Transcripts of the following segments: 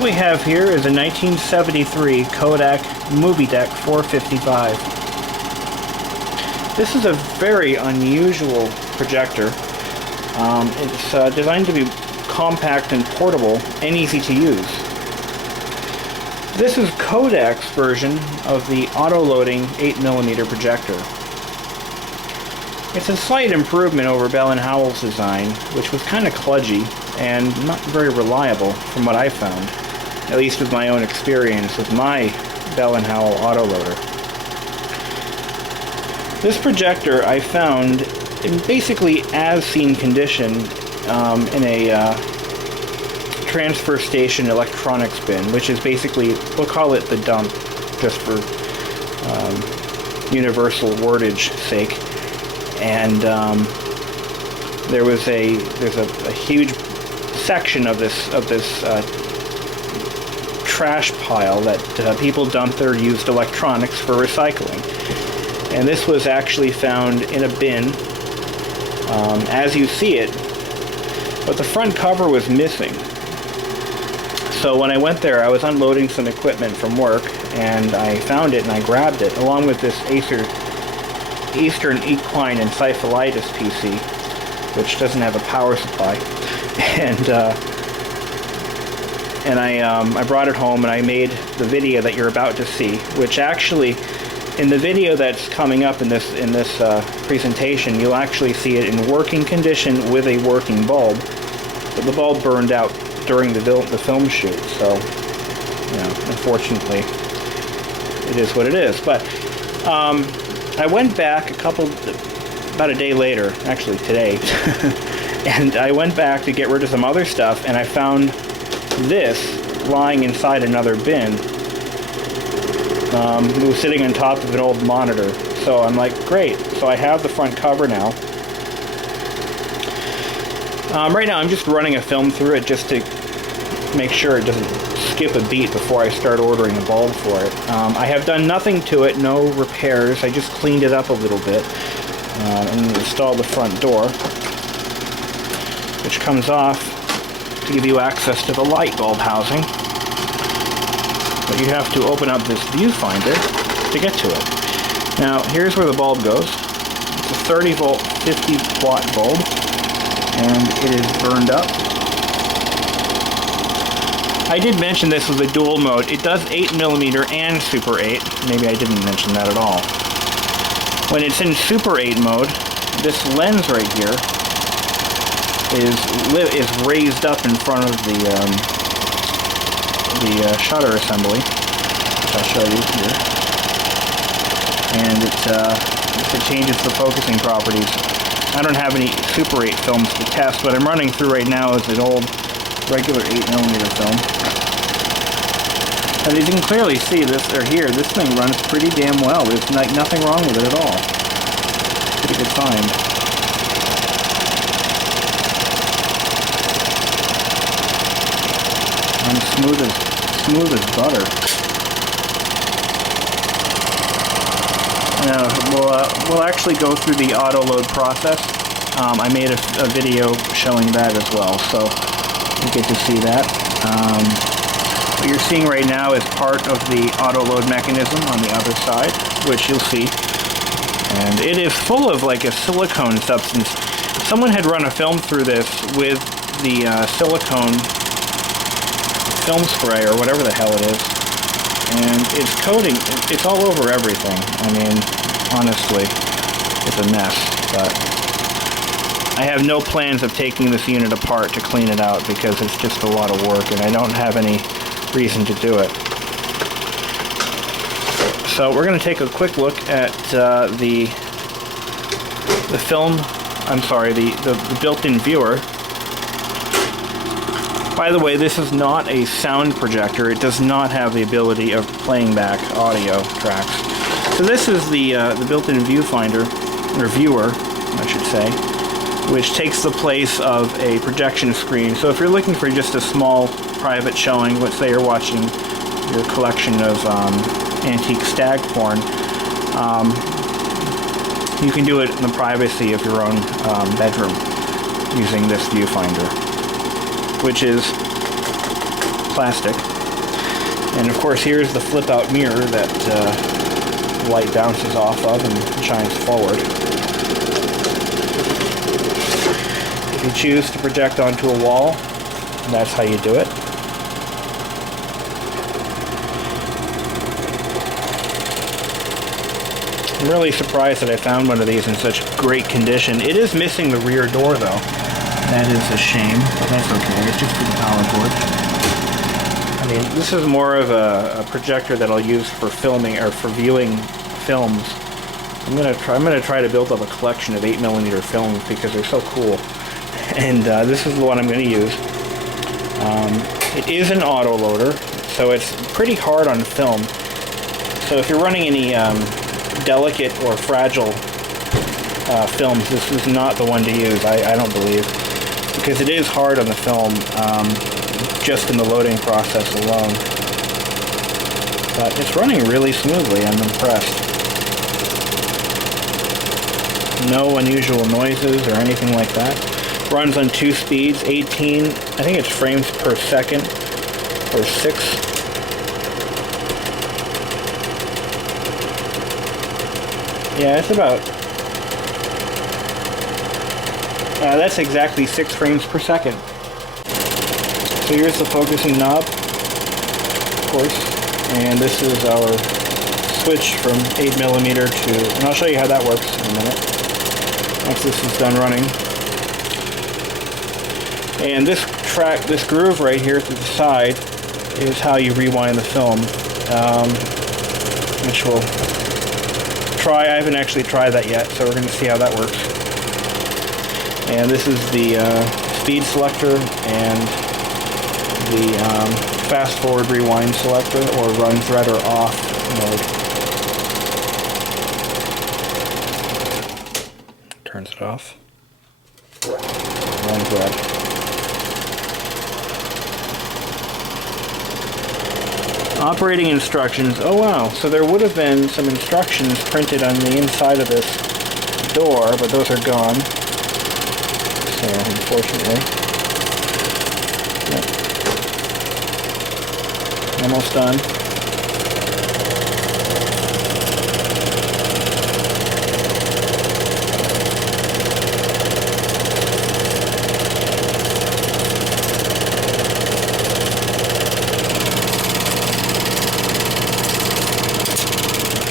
what we have here is a 1973 Kodak Moviedeck 455. This is a very unusual projector. It's designed to be compact and portable and easy to use. This is Kodak's version of the auto-loading 8mm projector. It's a slight improvement over Bell & Howell's design, which was kind of kludgy and not very reliable from what I found, at least with my own experience with my Bell & Howell autoloader. This projector I found in basically as-seen condition in a transfer station electronics bin, which is basically, we'll call it the dump, just for universal wordage sake. And there's a huge section of this trash pile that people dump their used electronics for recycling. And this was actually found in a bin, as you see it, but the front cover was missing. So when I went there, I was unloading some equipment from work, and I found it and I grabbed it, along with this Eastern Equine Encephalitis PC, which doesn't have a power supply. And I brought it home and I made the video that you're about to see, which actually, in the video that's coming up in this presentation, you'll actually see it in working condition with a working bulb, but the bulb burned out during the film shoot. So, you know, unfortunately, it is what it is. But I went back about a day later, actually today, and I went back to get rid of some other stuff, and I found this lying inside another bin. It was sitting on top of an old monitor. So I'm like, great. So I have the front cover now. Right now I'm just running a film through it just to make sure it doesn't skip a beat before I start ordering a bulb for it. I have done nothing to it, no repairs. I just cleaned it up a little bit and installed the front door, which comes off to give you access to the light bulb housing. But you have to open up this viewfinder to get to it. Now, here's where the bulb goes. It's a 30 volt, 50 watt bulb, and it is burned up. I did mention this was a dual mode. It does 8mm and Super 8. Maybe I didn't mention that at all. When it's in Super 8 mode, this lens right here is raised up in front of the shutter assembly, which I'll show you here. And it changes the focusing properties. I don't have any Super 8 films to test, but I'm running through right now is an old regular 8mm film. And as you can clearly see this thing runs pretty damn well. There's nothing wrong with it at all. Pretty good find. And smooth as butter. Now we'll actually go through the auto-load process. I made a video showing that as well, so you get to see that. What you're seeing right now is part of the auto-load mechanism on the other side, which you'll see. And it is full of like a silicone substance. Someone had run a film through this with the silicone film spray or whatever the hell it is, and it's coating, it's all over everything. I mean, honestly, it's a mess, but I have no plans of taking this unit apart to clean it out because it's just a lot of work and I don't have any reason to do it. So we're going to take a quick look at the built-in viewer. By the way, this is not a sound projector. It does not have the ability of playing back audio tracks. So this is the built-in viewfinder, or viewer, I should say, which takes the place of a projection screen. So if you're looking for just a small private showing, let's say you're watching your collection of antique stag porn, you can do it in the privacy of your own bedroom using this viewfinder, which is plastic. And of course, here's the flip-out mirror that light bounces off of and shines forward. If you choose to project onto a wall, that's how you do it. I'm really surprised that I found one of these in such great condition. It is missing the rear door though. That is a shame, but that's okay. It's just for the power cord. I mean, this is more of a projector that I'll use for filming or for viewing films. I'm gonna try to build up a collection of 8mm films because they're so cool. And this is the one I'm going to use. It is an autoloader, so it's pretty hard on film. So if you're running any delicate or fragile films, this is not the one to use, I don't believe. Because it is hard on the film, just in the loading process alone. But it's running really smoothly, I'm impressed. No unusual noises or anything like that. Runs on 2 speeds, 18, I think it's frames per second, or 6. Yeah, it's about, that's exactly 6 frames per second. So here's the focusing knob, of course, and this is our switch from 8mm to, and I'll show you how that works in a minute, once this is done running. And this groove right here to the side is how you rewind the film, which we'll try. I haven't actually tried that yet, so we're going to see how that works. And this is the speed selector and the fast forward rewind selector, or run thread or off mode. Turns it off. Run thread. Operating instructions. Oh wow, so there would have been some instructions printed on the inside of this door, but those are gone. So, unfortunately. Yep. Almost done.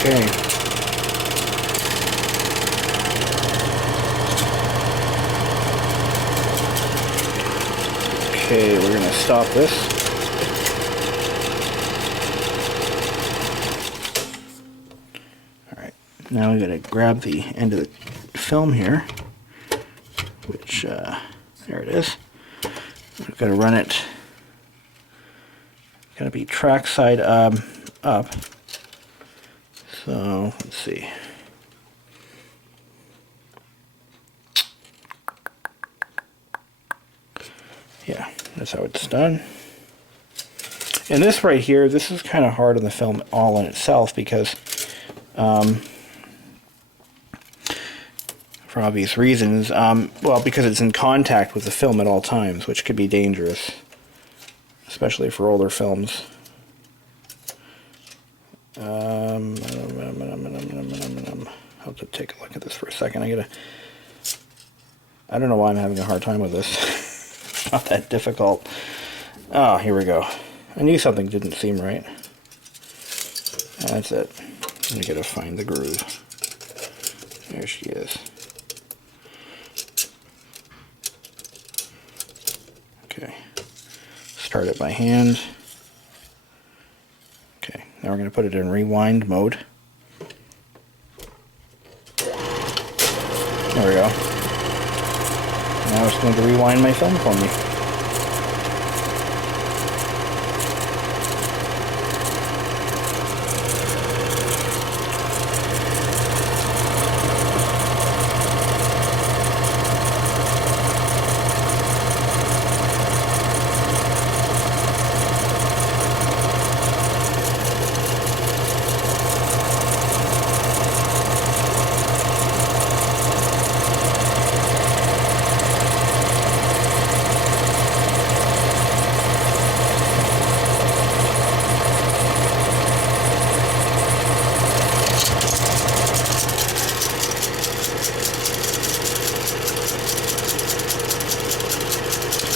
Okay. Okay, we're going to stop this. Alright, now we got to grab the end of the film here, which, there it is. We've got to run it, got to be track side up. So, let's see. Yeah, that's how it's done. And this right here, this is kind of hard on the film all in itself because, for obvious reasons, well, because it's in contact with the film at all times, which could be dangerous, especially for older films. I'll have to take a look at this for a second. I don't know why I'm having a hard time with this. It's not that difficult. Oh, here we go. I knew something didn't seem right. That's it. I gotta find the groove. There she is. Okay. Start it by hand. Okay, now we're going to put it in rewind mode. There we go. Now it's going to rewind my film for me.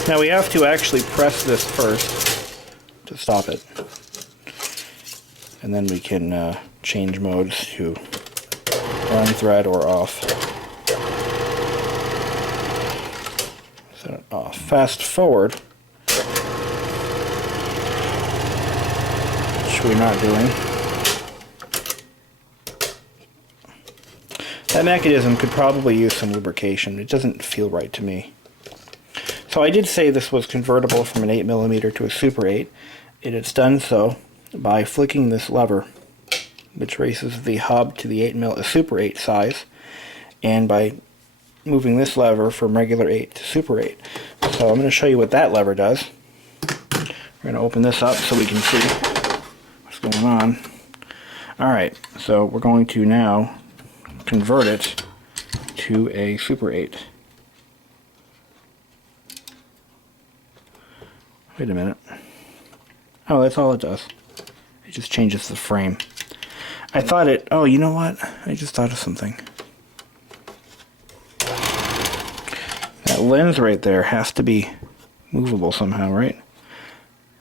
Now we have to actually press this first to stop it. And then we can change modes to on thread or off. Set it off. Fast forward, which we're not doing. That mechanism could probably use some lubrication. It doesn't feel right to me. So I did say this was convertible from an 8mm to a Super 8. It's done so by flicking this lever, which raises the hub to the Super 8 size, and by moving this lever from regular 8 to Super 8. So I'm going to show you what that lever does. We're going to open this up so we can see what's going on. Alright, so we're going to now convert it to a Super 8. Wait a minute. Oh, that's all it does. It just changes the frame. I thought it... Oh, you know what? I just thought of something. That lens right there has to be movable somehow, right?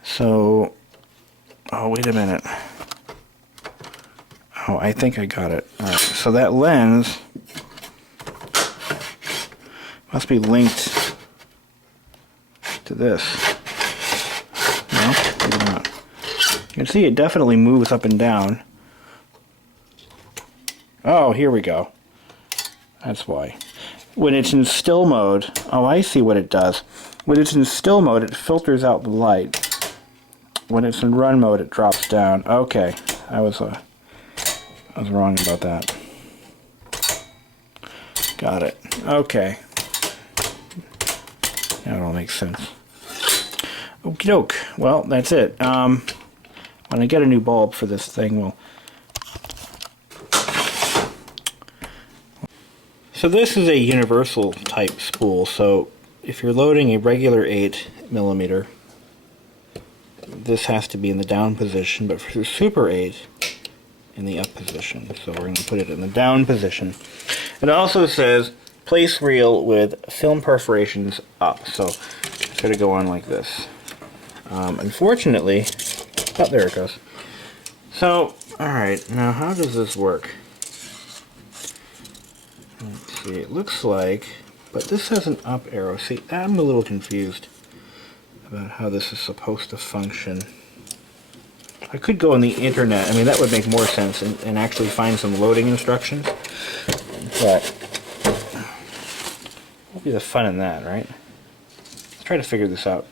So... Oh, wait a minute. Oh, I think I got it. Alright, so that lens must be linked to this. No? Maybe not. You can see it definitely moves up and down. Oh, here we go. That's why. When it's in still mode, oh, I see what it does. When it's in still mode, it filters out the light. When it's in run mode, it drops down. Okay, I was wrong about that. Got it. Okay. Now it all makes sense. Okie doke. Well, that's it. When I get a new bulb for this thing, we'll... So this is a universal type spool, so if you're loading a regular 8mm, this has to be in the down position, but for the Super 8, in the up position. So we're going to put it in the down position. It also says, place reel with film perforations up, so it's going to go on like this. Unfortunately, oh, there it goes. So, alright, now how does this work? Let's see, it looks like, but this has an up arrow. See, I'm a little confused about how this is supposed to function. I could go on the internet, I mean that would make more sense, and actually find some loading instructions. But, what would be the fun in that, right? Let's try to figure this out.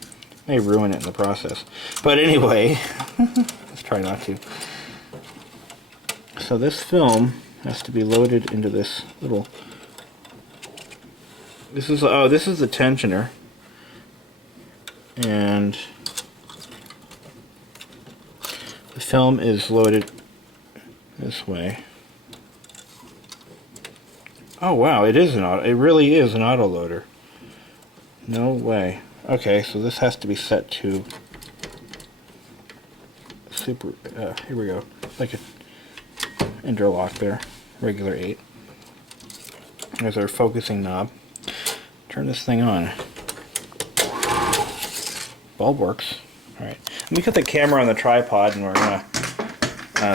May ruin it in the process. But anyway, let's try not to. So this film has to be loaded into this little... This is the tensioner. And the film is loaded this way. Oh wow, it really is an autoloader. No way. Okay, so this has to be set to Super, here we go, like an interlock there, regular 8. There's our focusing knob. Turn this thing on. Bulb works. Alright, let me put the camera on the tripod and we're gonna,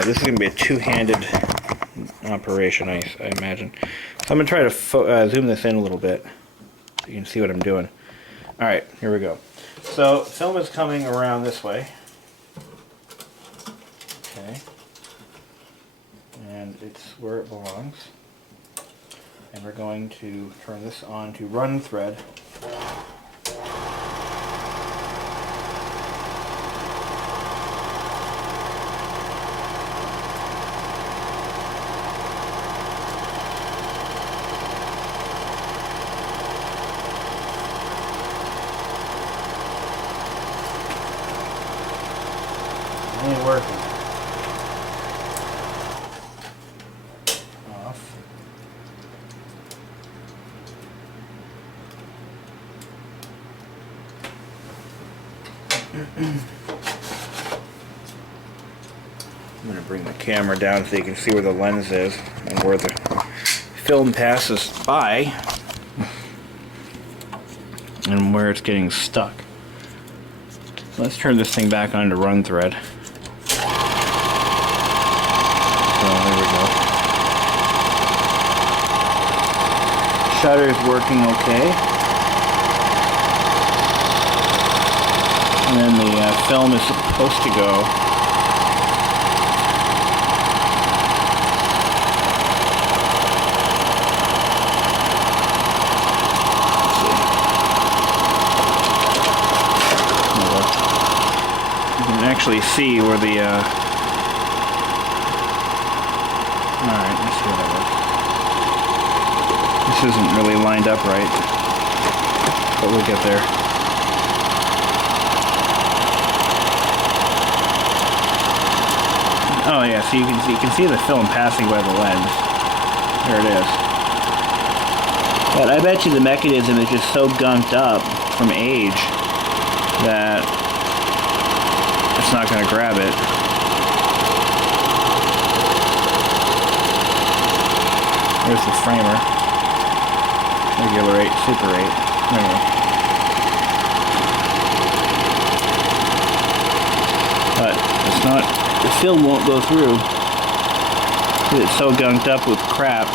this is gonna be a two-handed operation, I imagine. So I'm gonna try to zoom this in a little bit so you can see what I'm doing. Alright, here we go. So, film is coming around this way. Okay. And it's where it belongs. And we're going to turn this on to run thread. Ain't working. Off. I'm going to bring the camera down so you can see where the lens is and where the film passes by. and where it's getting stuck. Let's turn this thing back on to run thread. So there we go. Shutter is working okay. And then the film is supposed to go. Actually see where the alright, let's see how that works. This isn't really lined up right, but we'll get there. Oh yeah, so you can see the film passing by the lens. There it is. But I bet you the mechanism is just so gunked up from age that it's not going to grab it. There's the framer. Regular 8, Super 8. Anyway. But it's not, the film won't go through. It's so gunked up with crap.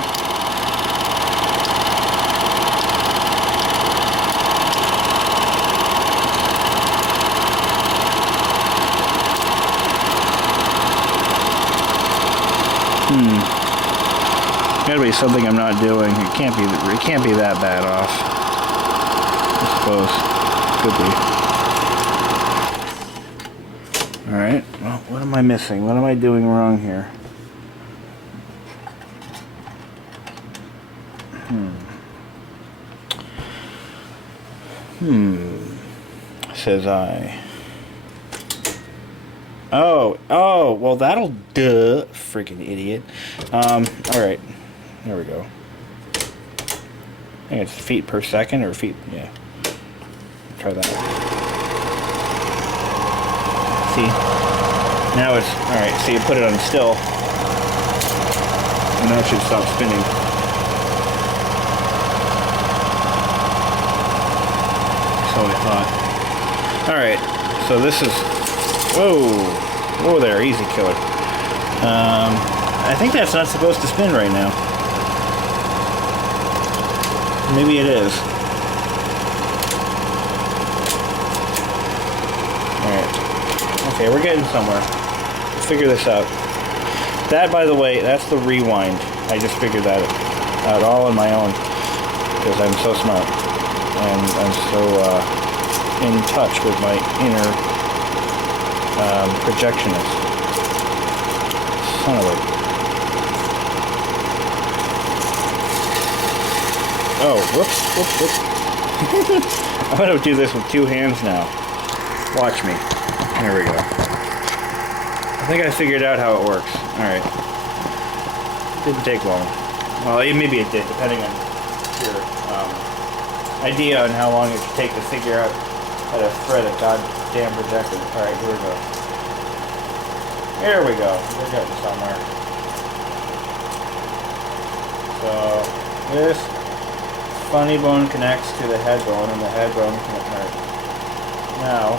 Gotta be something I'm not doing. It can't be that bad off. I suppose. Could be. Alright, well, what am I missing? What am I doing wrong here? Says I. Oh, well that'll duh, freaking idiot. Alright, there we go. I think it's feet per second or feet, yeah. Try that. See? Now it's, alright, so you put it on still, and now it should stop spinning. So I thought. Alright, so this is, whoa there, easy killer. I think that's not supposed to spin right now. Maybe it is. Alright. Okay, we're getting somewhere. We'll figure this out. That, by the way, that's the rewind. I just figured that out all on my own. Because I'm so smart. And I'm so in touch with my inner projectionist. Son of a... Oh, whoops. I'm going to do this with two hands now. Watch me. There we go. I think I figured out how it works. Alright. Didn't take long. Well, maybe it did, depending on your idea on how long it should take to figure out how to thread a goddamn projector. Alright, here we go. Here we go. We're getting somewhere. So, this funny bone connects to the head bone, and the head bone connects. Now,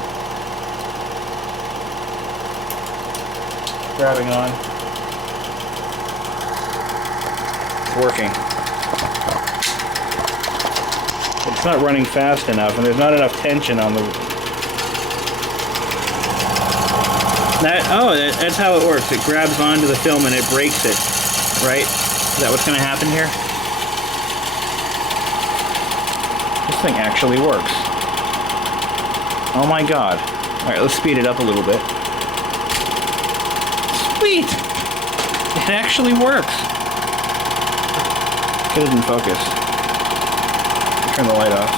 grabbing on. It's working. It's not running fast enough, and there's not enough tension on the... That's how it works. It grabs onto the film and it breaks it, right? Is that what's going to happen here? This thing actually works. Oh my god. Alright, let's speed it up a little bit. Sweet! It actually works. Get it in focus. Turn the light off.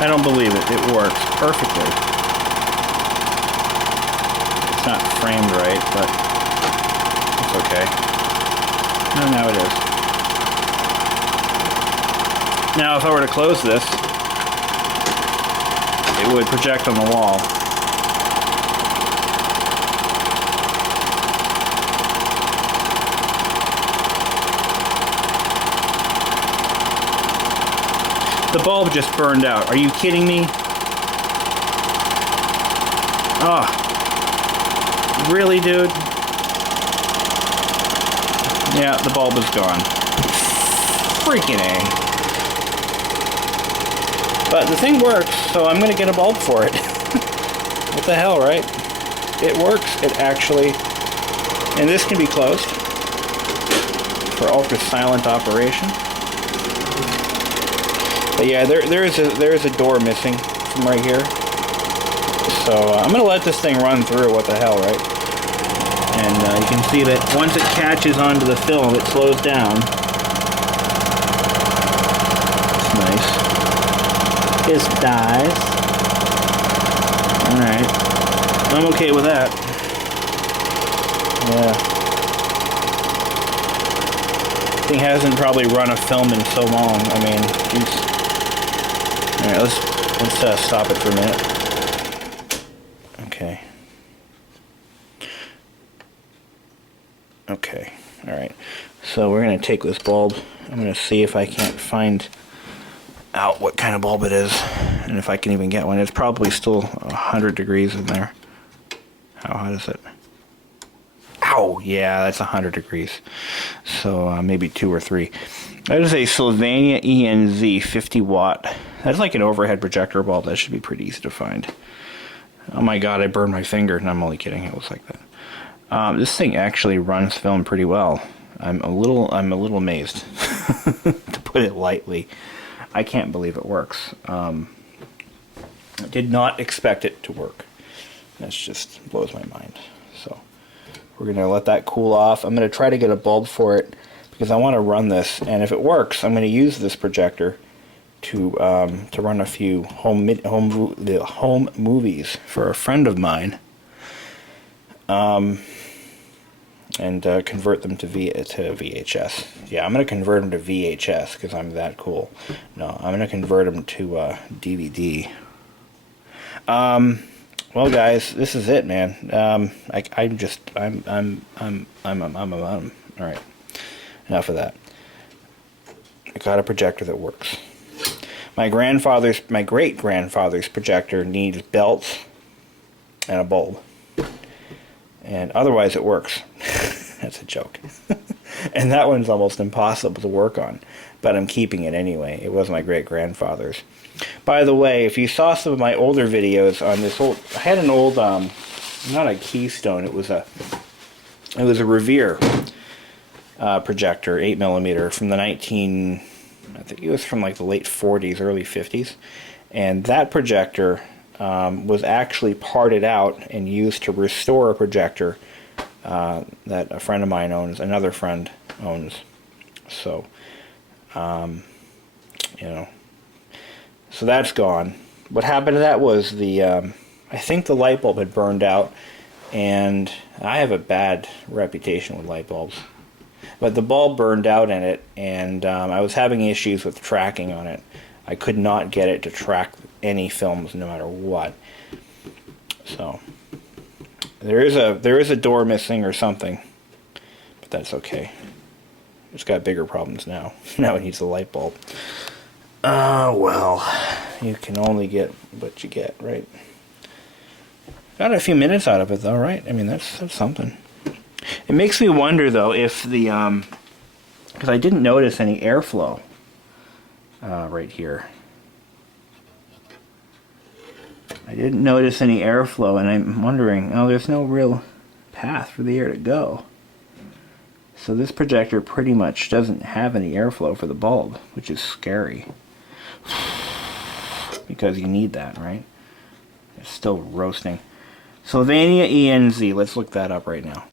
I don't believe it. It works perfectly. It's not framed right, but it's okay. No, now it is. Now, if I were to close this, it would project on the wall. The bulb just burned out. Are you kidding me? Oh. Really, dude? Yeah, the bulb is gone. Freaking A. But the thing works, so I'm going to get a bulb for it. What the hell, right? It works. It actually... And this can be closed for ultra-silent operation. But yeah, there is a door missing from right here. So I'm going to let this thing run through. What the hell, right? And you can see that once it catches onto the film, it slows down. It's nice. It's nice. Alright. I'm okay with that. Yeah. Thing hasn't probably run a film in so long. I mean, geez. Alright, let's stop it for a minute. Okay. Okay, alright. So we're going to take this bulb. I'm going to see if I can't find out what kind of bulb it is, and if I can even get one. It's probably still 100 degrees in there. How hot is it? Ow! Yeah, that's 100 degrees. So maybe 2 or 3. That is a Sylvania ENZ 50 watt. That's like an overhead projector bulb. That should be pretty easy to find. Oh my god, I burned my finger. And I'm only kidding. It looks like that. This thing actually runs film pretty well. I'm a little amazed, to put it lightly. I can't believe it works. I did not expect it to work. That just blows my mind. So we're gonna let that cool off. I'm gonna try to get a bulb for it because I want to run this, and if it works, I'm gonna use this projector to run a few home movies for a friend of mine. And convert them to VHS. Yeah, I'm going to convert them to VHS because I'm that cool. No, I'm going to convert them to DVD. Well, guys, this is it, man. I'm all right. Enough of that. I got a projector that works. My great grandfather's projector needs belts and a bulb. And otherwise it works. That's a joke. And that one's almost impossible to work on. But I'm keeping it anyway. It was my great-grandfather's. By the way, if you saw some of my older videos on this old... I had an old, not a Keystone, it was a Revere projector, 8mm, from the I think it was from like the late 40s, early 50s. And that projector... was actually parted out and used to restore a projector that a friend of mine owns, another friend owns. So, you know, so that's gone. What happened to that was I think the light bulb had burned out, and I have a bad reputation with light bulbs. But the bulb burned out in it, and I was having issues with tracking on it. I could not get it to track any films no matter what. So there is a door missing or something, but that's okay. It's got bigger problems now. Now it needs a light bulb. Well, you can only get what you get, right? Got a few minutes out of it though, right? I mean, that's something. It makes me wonder though if the because I didn't notice any airflow right here. I didn't notice any airflow, and I'm wondering, oh, there's no real path for the air to go. So this projector pretty much doesn't have any airflow for the bulb, which is scary. Because you need that, right? It's still roasting. Sylvania ENZ, let's look that up right now.